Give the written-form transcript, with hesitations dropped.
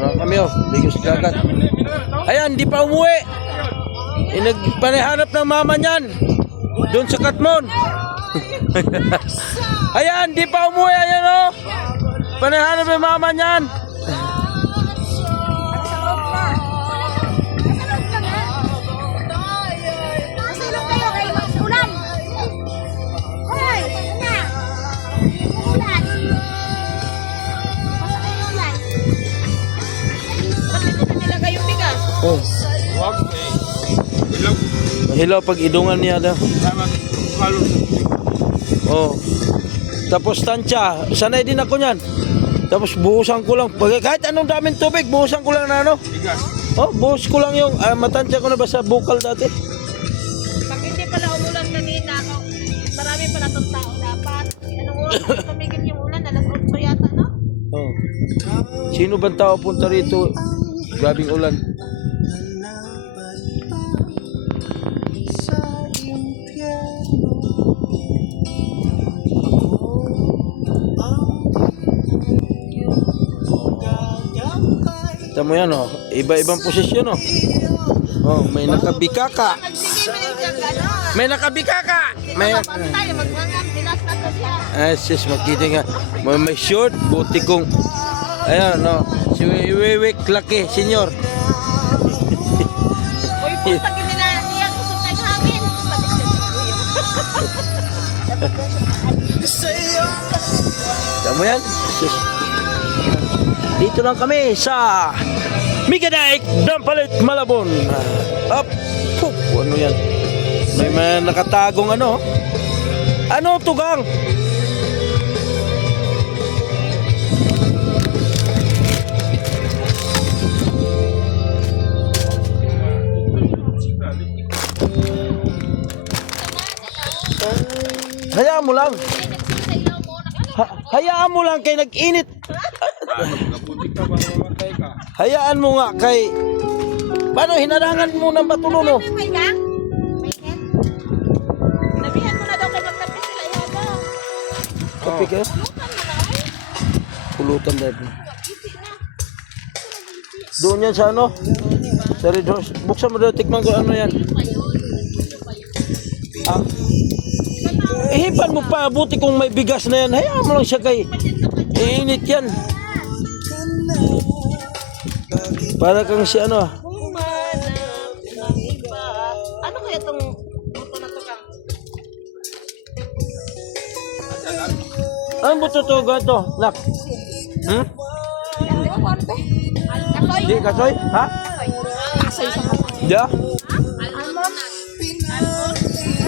Kami oh, ligos dagat. Ayan, di pa umuwi. Nagpanihanap ng mama niyan. Doon sa Katmon. Ayan, di pa umuwi. Ayan oh. Panihanap ng mama niyan. Oh. Hilaw pag idungan niya daw. Oh. Tapos tansya, sanay din ako niyan. Tapos buhusan ko lang. Kahit anong daming tubig, buhusan ko lang na ano. Oh, buhos ko lang yung matansya ko na ba sa bukal dati. Pag hindi pala umulan kanina, marami pala itong tao dapat. Anong oras tumigil yung ulan? Alas 8 yata, no? Oh. Sino bang tao punta rito? Grabing ulan. Kita mo yan oh, iba-ibang posisyon oh. Oh, may nakabikaka. May nakabikaka. May sis, makita nga. May short, buti kong ayan no, si Wiwik Laki, senyor. Uy, puta ginilaniyan, kusog naghangin. Tama yan? Sis. Dito lang kami sa Migadike, Dampalit, Malabon. Up. Ano yan? May nakatagong ano. Ano tugang? Hayaan mo lang. Hayaan mo lang kay nag-init. Hayaan mo nga kay paano hinarangan mo ng batulo no? Nabihan mo na daw kay magkape sila ihaga. Kape ka? Pulutan dahil. Doon yan sa ano? Sa Red Horse. Buksan mo daw, tikman ko ano yan. Ah. Ihipan mo pa, buti kung may bigas na yan. Hayaan mo lang siya kay iinit yan. Para kang si ano ah. Ano kaya itong buto na to kang? Ano buto to gato? Nak? Hmm? Kasoy. Di kasoy? Ha? Kasoy sa mga. Ya?